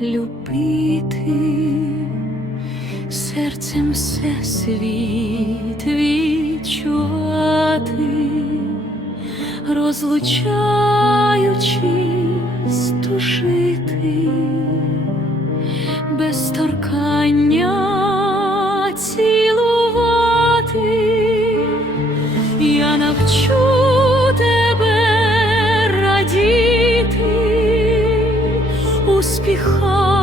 любити, серцем все світ відчувати, розлучаючись душити без торкання цілувати, я навчу. успіха.